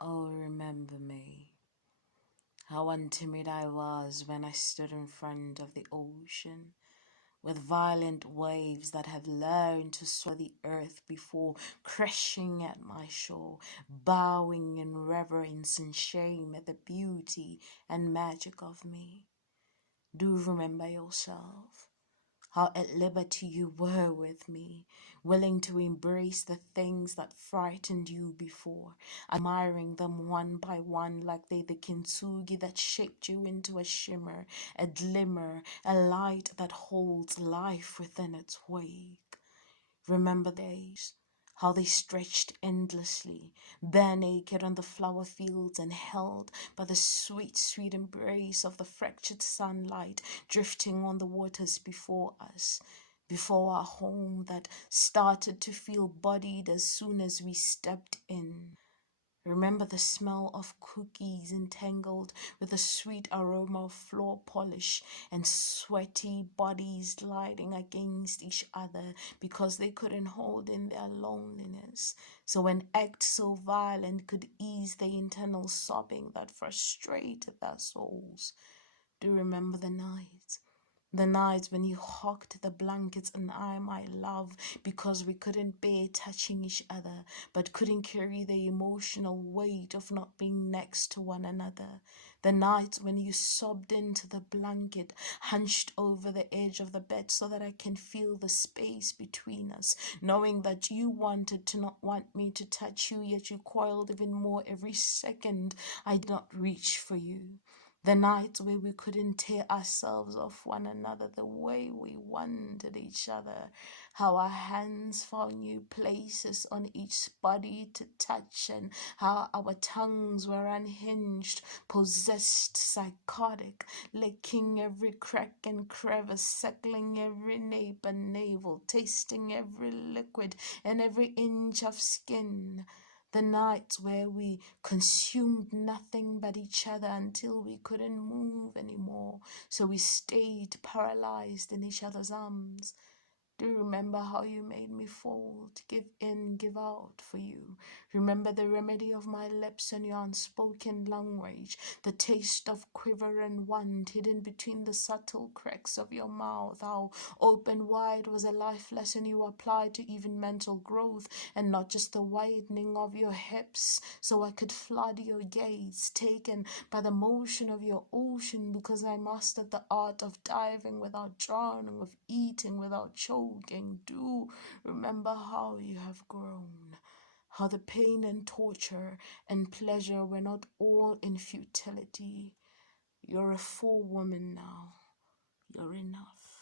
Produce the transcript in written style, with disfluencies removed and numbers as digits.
Oh, remember me. How untimid I was when I stood in front of the ocean, with violent waves that have learned to swallow the earth before crashing at my shore, bowing in reverence and shame at the beauty and magic of me. Do remember yourself. How at liberty you were with me, willing to embrace the things that frightened you before, admiring them one by one like they the kintsugi that shaped you into a shimmer, a glimmer, a light that holds life within its wake. Remember the days, how they stretched endlessly, bare naked on the flower fields and held by the sweet, sweet embrace of the fractured sunlight drifting on the waters before us, before our home that started to feel bodied as soon as we stepped in. Remember the smell of cookies entangled with the sweet aroma of floor polish and sweaty bodies gliding against each other because they couldn't hold in their loneliness. So an act so violent could ease the internal sobbing that frustrated their souls. Do you remember the nights when you hugged the blankets and I, my love, because we couldn't bear touching each other, but couldn't carry the emotional weight of not being next to one another. The nights when you sobbed into the blanket, hunched over the edge of the bed so that I can feel the space between us, knowing that you wanted to not want me to touch you, yet you coiled even more every second I did not reach for you. The nights where we couldn't tear ourselves off one another the way we wanted each other. How our hands found new places on each body to touch, and how our tongues were unhinged, possessed, psychotic, licking every crack and crevice, suckling every nape and navel, tasting every liquid and every inch of skin. The nights where we consumed nothing but each other until we couldn't move anymore, so we stayed paralyzed in each other's arms. Do you remember how you made me fall to give in, give out for you? Remember the remedy of my lips and your unspoken language, the taste of quiver and want hidden between the subtle cracks of your mouth, how open wide was a life lesson you applied to even mental growth and not just the widening of your hips, so I could flood your gaze, taken by the motion of your ocean because I mastered the art of diving without drowning, of eating without choking. Do remember how you have grown, how the pain and torture and pleasure were not all in futility. You're a full woman now. You're enough.